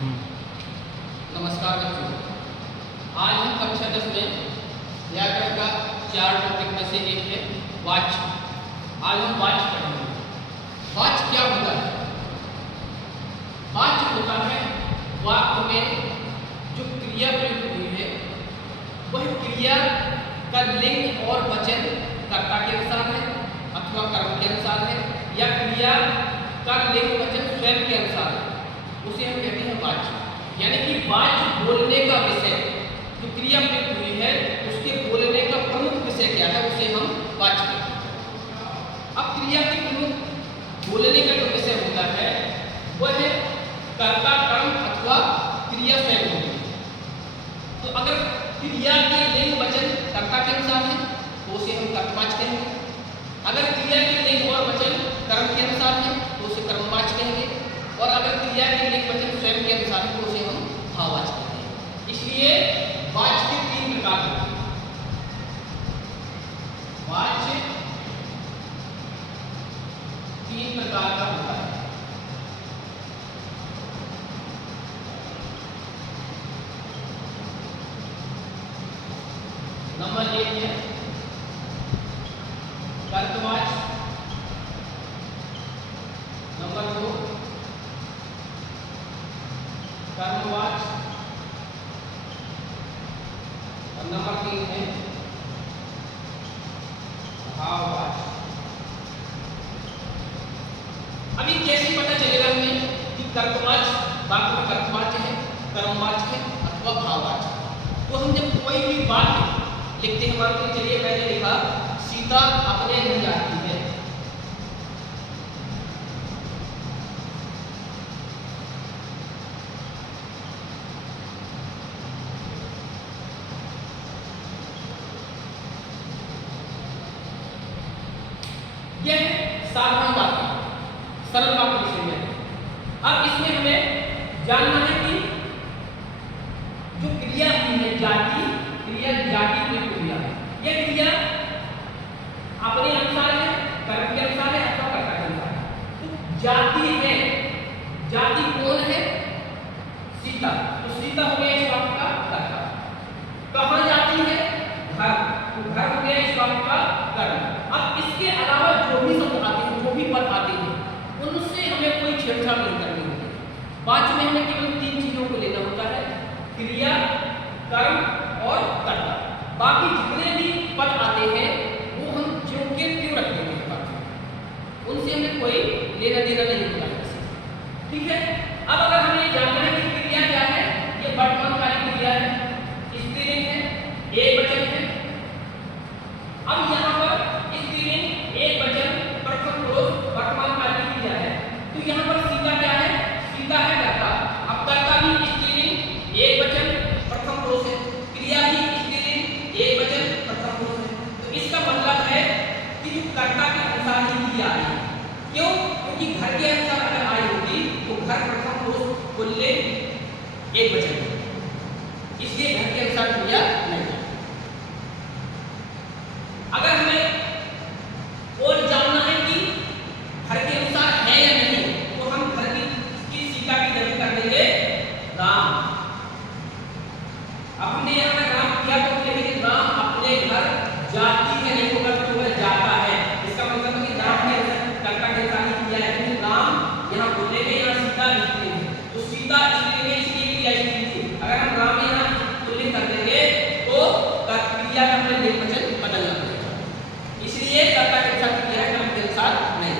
नमस्कार बच्चों, आज हम कक्षा 10 में व्याकरण का 4 टॉपिक में से एक है वाच्य। आज हम वाच्य पढ़ेंगे। वाच्य क्या होता है? वाच्य होता है वाक्य में जो क्रिया प्रयुक्त हुई है वह क्रिया का लिंग और वचन कर्ता के अनुसार है अथवा कर्म के अनुसार है, या क्रिया का लिंग वचन स्वयं के अनुसार है, उसे हम कहते हैं वाच्य। यानी कि वाच्य बोलने का विषय, जो क्रिया प्रयुक्त हुई है उसके बोलने का प्रमुख विषय क्या है, उसे हम वाच्य कहते हैं। अब क्रिया की प्रमुख बोलने का जो विषय होता है वह है कर्ता, कर्म अथवा क्रिया स्वयं होती है। तो अगर क्रिया के लिंग वचन कर्ता के अनुसार है तो उसे हम कर्तवाच्य कहेंगे। अगर क्रिया के लिंग और वचन कर्म के अनुसार है तो उसे कर्मवाच्य कहेंगे, और अगर क्रिया के लिंग वचन स्वयं के अनुसार है तो उसे हम भाववाच्य कहते हैं। इसलिए वाच्य के 3 प्रकार होते हैं। वाच्य 3 प्रकार का होता है। नंबर 1 है कर्तवाच्य, नंबर 2 कर्मवाच्य, और नंबर 3 है भाववाच्य। अभी कैसे पता चलेगा हमें कि कर्तवाच्य वाक्य में कर्तवाच्य है, कर्मवाच्य है अथवा भाववाच्य? तो हम जब कोई भी वाक्य लिखते हैं, मान लीजिए चलिए मैंने लिखा सीता अपने घर जाती है, यह साधारण वाक्य, सरल वाक्य विषय में। अब इसमें हमें जानना है कि जो क्रिया हुई है जाति, क्रिया जाति में क्रिया है, यह क्रिया अपने अनुसार है, कर्म के अनुसार है अथवा कर्ता के अनुसार है। तो जाति है, जाति कौन है? सीता। तो सीता हो गया इस वाक्य का कर्ता। कहाँ जाती है? घर। तो घर हो गया इस वाक्य का कर्म। अब इसके अलावा जो भी शब्द आते हैं, जो भी पद आते हैं, उनसे हमें कोई छेड़छाड़ नहीं करनी होती। वाच्य में हमें केवल 3 चीजों को लेना होता है, क्रिया, कर्म और कर्ता। बाकी जितने भी पद आते हैं वो हम ज्यों के त्यों रख देते हैं वाक्य में, उनसे हमें कोई लेना देना नहीं होता है। ठीक है। अब अगर हमें ये जानना है कि क्रिया क्या है, ये वर्तमान कालिक क्रिया है, स्त्रीलिंग है, एकवचन है। अब यहाँ पर स्त्रीलिंग, एकवचन, प्रथम पुरुष, वर्तमान काल की क्रिया है। तो यहाँ पर सीता क्या है? सीता है कर्ता। अब कर्ता भी स्त्रीलिंग, एकवचन, प्रथम पुरुष है, क्रिया भी स्त्रीलिंग, एकवचन, प्रथम पुरुष है। तो इसका मतलब है कि जो कर्ता के अनुसार ही क्रिया आई। क्यों? क्योंकि घर के अनुसार अगर आई होती तो घर प्रथम पुरुष पुल्लिंग एकवचन, इसलिए घर के अनुसार क्रिया नहीं। अगर हमें और जानना है कि घर के अनुसार है या नहीं, तो हम घर की सीता की जगह कर देंगे राम। अब हमने यहाँ पर राम किया तो लिखेंगे राम अपने घर जाती है, नहीं होगा तो वह जाता है। इसका मतलब है कि राम के अनुसार कर्ता के अनुसार ही किया है, क्योंकि राम यहाँ बोलेंगे, यहाँ सीता लिखेंगे। तो सीता इसलिए इसकी क्रिया स्त्री थी। अगर हम राम यहाँ तुल्य कर देंगे तो क्रिया का हमें लिंग वचन बदलना पड़ेगा। इसलिए कर्ता के अनुसार क्रिया है, कर्म के अनुसार नहीं।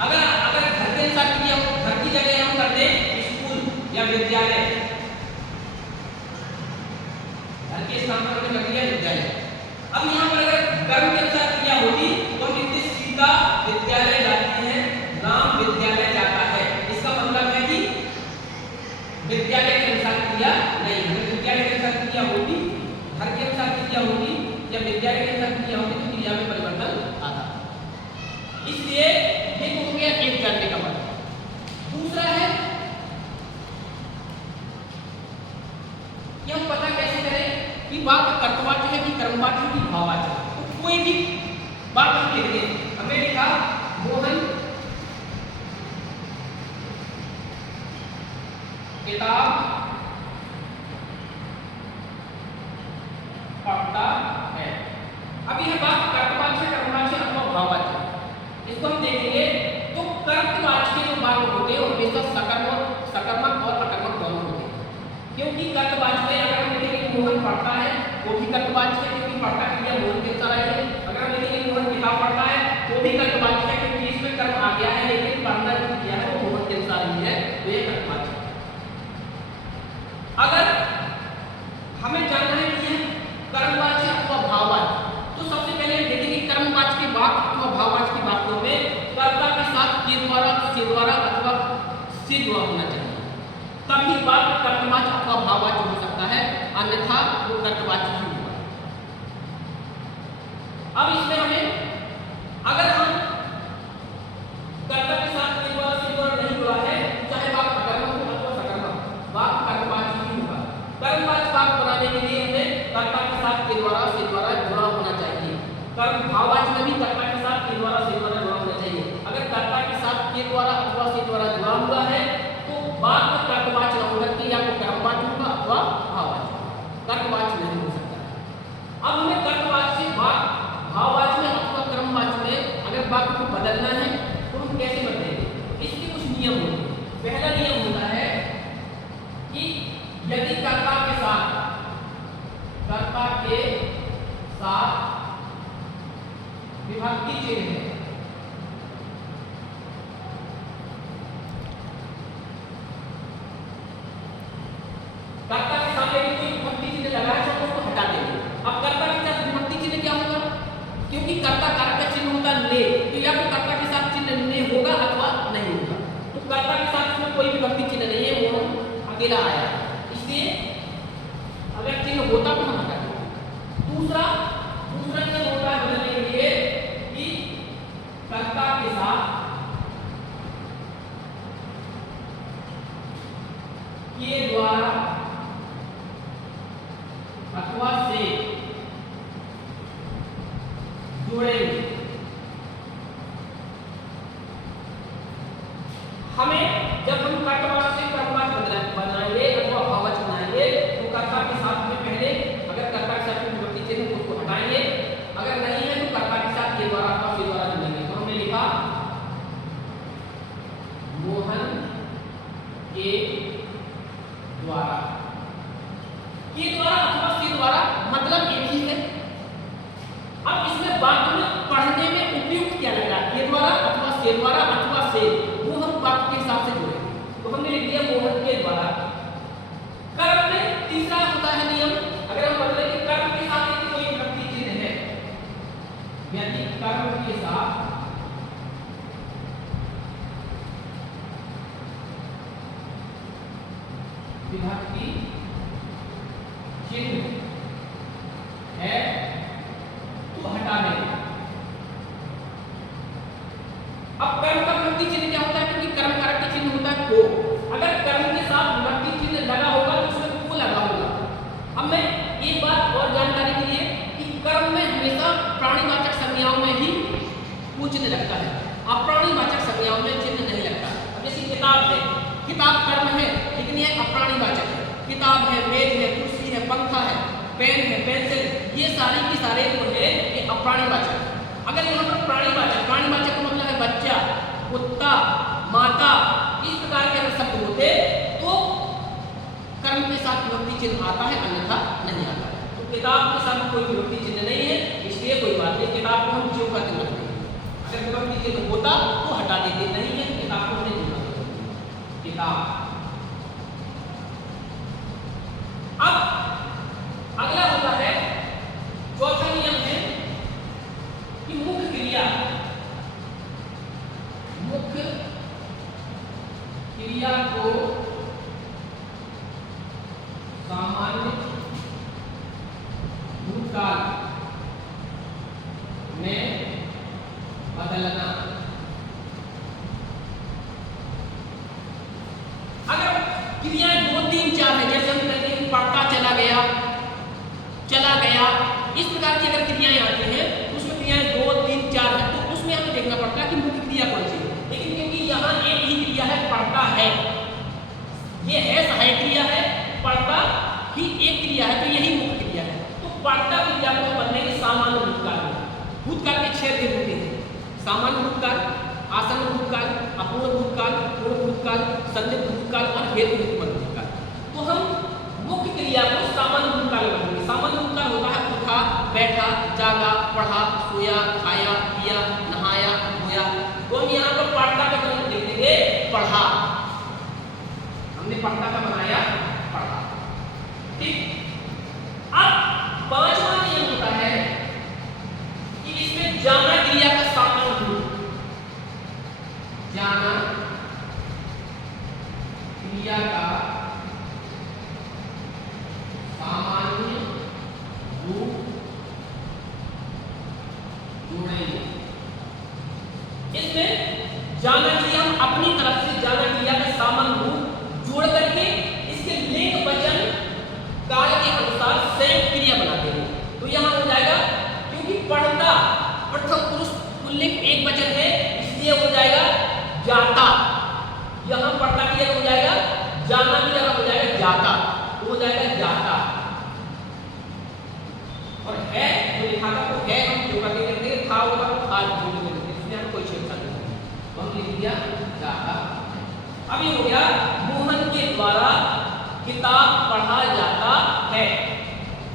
अगर घर के अनुसार क्रिया हो, घर की जगह हम कर दें स्कूल या विद्यालय, घर के स्थान पर हमने कर दिया विद्यालय। अब यहाँ पर अगर कर्म के अनुसार क्रिया होती तो हम लिखते सीता विद्यालय जाती है, राम विद्यालय जाता है। इसका मतलब है कि विद्यालय के अनुसार क्रिया नहीं। अगर विद्यालय के अनुसार क्रिया होती, घर के अनुसार क्रिया होती या विद्यालय के अनुसार क्रिया होती तो क्रिया में परिवर्तन आता। इसलिए ये हो गया एक जानने का मतलब। दूसरा है कि हम पता कैसे करें कि वाक्य कर्तवाच्य है कि कर्मवाच्य है कि भाववाच्य है। तो कोई भी वाक्य हम लिख दें, हमें लिखा मोहन किताब पढ़ता है। अब यह बात कर्तवाच्य, कर्मवाच्य अथवा भाववाच्य, इसको हम देखेंगे। तो कर्तवाच्य के जो भाग होते हैं वो हमेशा सकर्मक और अकर्मक दोनों होते हैं। क्योंकि कर्तवाच्य में अगर हम देखेंगे मोहन पढ़ता है वो भी कर्तवाच्य है, क्योंकि पढ़ता क्रिया मोहन के अनुसार आई है। अगर हम देखेंगे मोहन किताब पढ़ता है वो भी कर्तवाच्य है, क्योंकि इसमें कर्म आ गया है, लेकिन पढ़ना जो किया है वो मोहन के अनुसार ही है, तो ये कर्तवाच्य है। अगर हमें जानना है कि यह कर्मवाच्य अथवा भाववाच्य, तो सबसे पहले हम देखेंगे कर्मवाच्य के वाक्य अथवा भाववाच्य के वाक्यों में कर्ता के साथ के द्वारा, से द्वारा अथवा से द्वारा होना चाहिए, तभी वाक्य कर्मवाच्य अथवा भाववाच्य हो सकता है, अन्यथा वो कर्तवाच्य ही होगा। अब इसमें हमें अगर हम कर्ता के साथ के द्वारा, से द्वारा नहीं जुड़ा है, चाहे वाक्य अकर्मक हो अथवा सकर्मक, वाक्य कर्मवाच्य ही होगा। कर्मवाच्य वाक्य बनाने के लिए हमें कर्ता के साथ के द्वारा, से द्वारा जुड़ा होना चाहिए। कर्म भाववाच्य में भी कर्ता के साथ के द्वारा, से द्वारा जुड़ा होना चाहिए। अगर कर्ता के साथ के द्वारा अथवा से द्वारा जुड़ा हुआ है तो वाक्य कर्तवाच्य न होकर के या तो कर्मवाच्य होगा अथवा भाववाच्य, कर्तवाच्य नहीं हो सकता है। अब हमें कर्तवाच्य से भाववाच्य में अथवा कर्मवाच्य में अगर वाक्य को बदलना है तो हम कैसे बदलेंगे? इसके कुछ नियम होते हैं। पहला नियम होता है कि यदि कर्ता के साथ विभक्ति चिन्ह है, कर्ता के सामने कोई विभक्ति चिन्ह लगा है तो उसको हटा देंगे। अब कर्ता के साथ विभक्ति चिन्ह क्या होगा? क्योंकि कर्ता कारक का चिन्ह होता है ने, तो या तो कर्ता के साथ चिन्ह ने होगा अथवा नहीं होगा। तो कर्ता के साथ इसमें कोई विभक्ति चिन्ह नहीं है, वो अकेला आया है, इसलिए अगर चिन्ह होता तो हम हटा देंगे। दूसरा नियम होता है बदलने के लिए कि कर्ता के साथ के द्वारा अथवा से जुड़ेंगे। हमें जब हम कर्तवाच्य से कर्मवाच्य बनाएंगे अथवा भाववाच्य बनाएंगे तो कर्ता के साथ में पहले अगर कर्ता के साथ विभक्ति चिन्ह है उसको हटाएंगे, अगर नहीं है तो कर्ता के साथ के द्वारा अथवा से द्वारा जुड़ेंगे। तो हमने लिखा मोहन के द्वारा। के द्वारा अथवा से द्वारा मतलब एक ही है। अब इसमें वाक्य में पढ़ने में उपयुक्त क्या लग रहा है? के द्वारा अथवा से द्वारा अथवा से, वो हम वाक्य के हिसाब से जोड़ेंगे। तो हमने लिख दिया मोहन के द्वारा। कर्म में तीसरा होता है नियम, अगर हम बदले कि कर्म के साथ यदि कोई विभक्ति चिन्ह है, यदि कर्म के साथ विभक्ति चिन्ह है तो हटा देंगे। अब कर्म का विभक्ति चिन्ह क्या होता है? क्योंकि कर्म कारक का चिन्ह होता है को, अगर कर्म के साथ विभक्ति चिन्ह लगा होगा तो उसमें को लगा होगा। अब मैं एक बात और जानकारी के लिए कि कर्म में हमेशा प्राणीवाचक संज्ञाओं में ही को चिन्ह लगता है, अप्राणीवाचक संज्ञाओं में चिन्ह नहीं लगता। अब जैसे किताब है, किताब कर्म है लेकिन यह अप्राणीवाचक है। किताब है, मेज है, कुर्सी है, पंखा है, पेन है, पेंसिल, ये सारे की सारे जो है ये अप्राणीवाचक है। अगर यहाँ पर प्राणीवाचक का मतलब है बच्चा, कुत्ता, माता, इस प्रकार के अगर शब्द होते तो कर्म के साथ विभक्ति चिन्ह आता है, अन्यथा नहीं आता है। तो किताब के साथ कोई विभक्ति चिन्ह नहीं है, इसलिए कोई बात नहीं, किताब को हम ज्यों का चिन्ह रखते हैं। अगर विभक्ति चिन्ह होता तो हटा देते, नहीं है किताब को हमने जोड़ा किताब। अब अगला होता है, चौथा नियम है कि मुख्य क्रिया को सामान्य भूतकाल में बदलना। अगर क्रियाएं 2, 3, 4 है, जैसे हम कहते हैं पढ़ता चला गया, इस प्रकार की अगर क्रियाएं आती हैं उसमें क्रियाएं 2, 3, 4 है, तो उसमें हमें देखना पड़ता है कि मुख्य क्रिया कौन सी है। लेकिन क्योंकि यहाँ एक ही क्रिया है, पढ़ता है, ये है सहायक क्रिया है तो यही मुख्य क्रिया है। तो पढ़ता क्रिया को बनने के सामान्य भूतकाल में भूतकाल के 6 भेद होते हैं। सामान्य भूतकाल, आसन्न भूतकाल, अपूर्ण भूतकाल, पूर्ण भूतकाल, सन्निहित भूतकाल और हेतु भूतकाल। तो हम मुख्य क्रिया को सामान्य भूतकाल में बनाएंगे। सामान्य भूतकाल होता है उठा, बैठा, जागा, पढ़ा, सोया, खाया, पिया, नहाया, धोया। तो हम यहाँ पर पढ़ता का मतलब देख लेंगे पढ़ा, हमने पढ़ता का बनाया पढ़ा। ठीक, अब पांचवा नियम होता है कि इसमें जाना क्रिया का सामान्य रूप, जाना क्रिया का सामान्य रूप जोड़ेंगे। इसमें जाना क्रिया हम अपनी तरफ से जाना क्रिया का सामान्य रूप जोड़ करके इसके लिंग वचन काल के अनुसार संयुक्त क्रिया बना देंगे। तो यहां हो जाएगा, क्योंकि पढ़ता प्रथम पुरुष पुल्लिंग एक वचन है इसलिए हो जाएगा जाता। यहां पढ़ता क्रिया हो जाएगा, जाना क्रिया हो जाएगा जाता, तो हो जाएगा जाता। और है जो लिखा था वो है हम जो करके लिख देंगे, था होगा तो था जो लिख देंगे, इसमें हम कोई छेड़छाड़ नहीं करेंगे, तो हम लिख दिया जाता। अब ये हो गया मोहन के द्वारा किताब पढ़ा जाता है।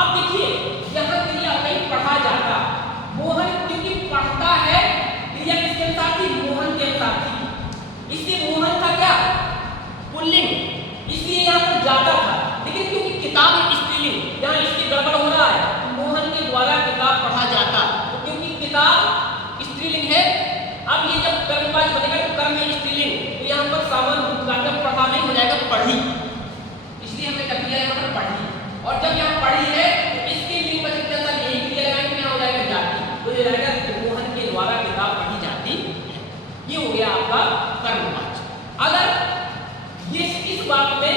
अब देखिए यहां क्रिया हो गई पढ़ा जाता। मोहन क्योंकि पढ़ता है, क्रिया किसके अनुसार थी? मोहन के अनुसार थी। इसलिए मोहन था क्या? पुल्लिंग, इसलिए यहां पर जाता था। लेकिन क्योंकि किताब स्त्रीलिंग, यहां इसकी गड़बड़ हो रहा है, मोहन के द्वारा किताब पढ़ा जाता। तो क्योंकि किताब स्त्रीलिंग है, अब ये जब कर्मवाचक बनेगा तो कर्म है स्त्रीलिंग, तो यहां पर सामान्य भूतकाल में पढ़ा नहीं हो जाएगा पढ़ी, इसलिए हमने कर दिया यहां पर पढ़ी। और जब यहां पढ़ी है तो इसके लिंग वचन के अंदर यही क्रिया लगाएंगे, यहां हो जाएगा जाती, तो ये रहेगा मोहन के द्वारा किताब पढ़ी जाती है। ये हो गया आपका कर्मवाचक। अगर ये इस बात में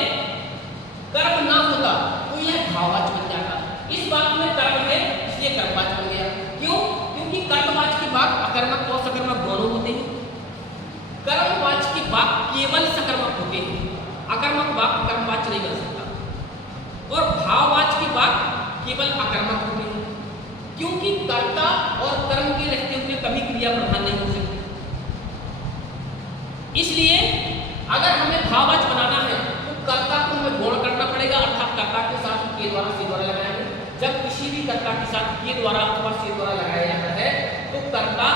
कर्म ना होता तो यह भाववाचक बन जाता। इस बात में कर्म है इसलिए कर्मवाचक बन गया। क्यों? क्योंकि कर्मवाचक के बाद अकर्मक और सकर्मक दोनों होते हैं। कर्मवाचक के बाद केवल सकर्मक होते हैं, अकर्मक वाक्य कर्मवाचक नहीं बन सकता। और भाववाचक के बाद केवल अकर्मक होते हैं, क्योंकि कर्ता और कर्म के रहते हुए कभी क्रिया प्रधान नहीं हो सकती। इसलिए अगर हमें भाववाचक बनाना है तो कर्ता को हमें गौण करना पड़ेगा, अर्थात कर्ता के साथ के द्वारा से द्वारा लगाएंगे। जब किसी भी कर्ता के साथ के द्वारा अथवा से द्वारा लगाया जाता है तो कर्ता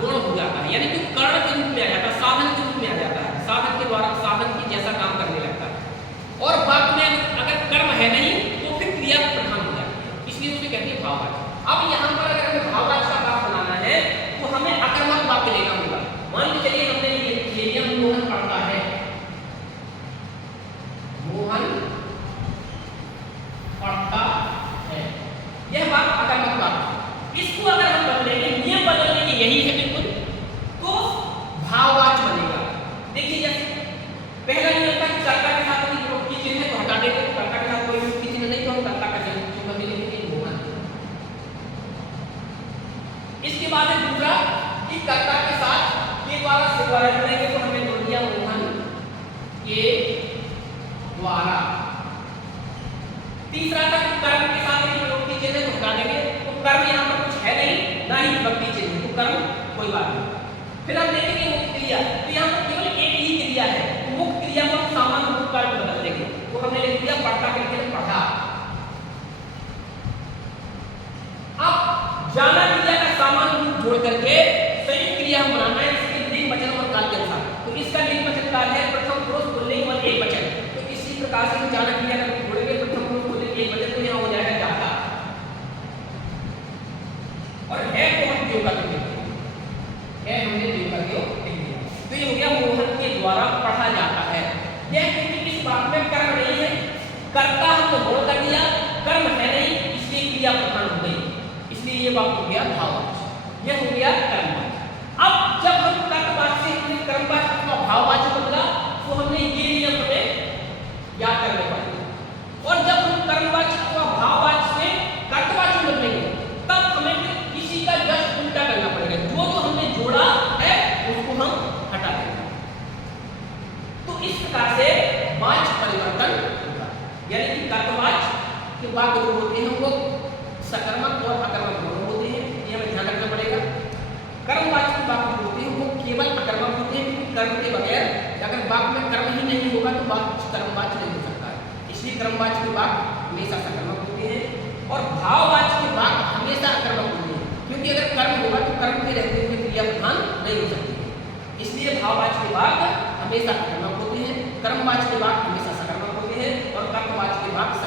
गुण हो जाता है, यानी कि कर्ण के रूप में आ जाता है, साधन के रूप में आ जाता है, साधन के द्वारा साधन की जैसा काम करने लगता है। और वाक्य में अगर कर्म है नहीं तो फिर क्रिया प्रधान हो जाती है, इसलिए उसे कहते हैं भाववाचक। अब यहाँ पर अगर हमें भाववाचक का वाक्य बनाना है तो हमें अकर्मक वाक्य लेना होगा। मान लीजिए चलिए हमने ये लिया मोहन पढ़ता है, मोहन पढ़ता है, यह बात अकर्मक वाक्य। इसको अगर हम बदलेंगे, नियम बदलने के यही है बिल्कुल, तो भाववाचक बनेगा। देखिए जैसे पहला नियम था कि कर्ता के साथ यदि विभक्ति चिन्ह है तो हटा देंगे, कर्ता के साथ कोई विभक्ति चिन्ह नहीं तो हम कर्ता का चिन्ह बदल लेंगे मोहन। इसके बाद है दूसरा कि कर्ता के साथ के द्वारा से द्वारा जुड़ेंगे, तो हमने जोड़ दिया मोहन के द्वारा। तीसरा था कि कर्म के साथ यदि विभक्ति चिन्ह है तो हटा देंगे, तो कर्म यहाँ पर कुछ है नहीं, ना ही विभक्ति चिन्ह, तो कर्म कोई बात नहीं। फिर हम देखेंगे मुख्य क्रिया, तो यहाँ पर केवल एक ही क्रिया है, तो मुख्य क्रिया को सामान्य भूतकाल में बदल देंगे, तो हमने लिख दिया पढ़ता करके पढ़ा। अब जाना क्रिया का सामान्य रूप जोड़ करके संयुक्त क्रिया हम बनाना है इसके लिंग वचन और काल के अनुसार। तो इसका लिंग वचन काल है प्रथम पुरुष पुल्लिंग और एक वचन। तो इसी प्रकार से हम जाना क्रिया का जोड़ेंगे, प्रथम पुरुष पुल्लिंग एक वचन, तो यहाँ हो जाएगा जाता। और है को हम जो करके देखते हैं, है हमने जो करके लिख दिया। तो ये हो गया मोहन के द्वारा पढ़ा जाता है। यह क्योंकि इस बात में कर्म नहीं है, कर्ता हमने गुण कर दिया, कर्म है नहीं इसलिए क्रिया प्रधान हो गई, इसलिए ये वाक्य हो गया भाववाचक, यह हो गया कर्मवाचक। अब जब हम कर्मवाचक से हमने कर्मवाचक अथवा भाववाचक बदला तो हमने ये नियम हमें याद करने पड़ेंगे। और जब हम कर्मवाचक अथवा भाववाचक से कर्तवाचक बदलेंगे तब हमें इसी का जस्ट उल्टा करना पड़ेगा, जो जो हमने जोड़ा है उसको हम हटा देंगे। तो इस प्रकार से वाचक परिवर्तन होगा, यानी कि कर्तवाचक के वाक्य जो होते हैं वो सकर्मक और अकर्मक दोनों होते हैं, ये हमें ध्यान रखना पड़ेगा। कर्मवाचक वाक्य जो होते हैं वो केवल अकर्मक होते हैं, क्योंकि कर्म के बगैर अगर वाक्य में कर्म ही नहीं होगा तो वाक्य कर्मवाच्य नहीं हो सकता है। इसलिए कर्मवाचक वाक्य हमेशा सकर्मक होते हैं और भाववाचक वाक्य हमेशा अकर्मक होते हैं, क्योंकि अगर कर्म होगा तो कर्म के रहते हुए क्रिया प्रधान नहीं हो सकती। इसलिए भाववाचक वाक्य हमेशा अकर्मक होते हैं, कर्मवाचक वाक्य हमेशा सकर्मक होते हैं और कर्मवाचक वाक्य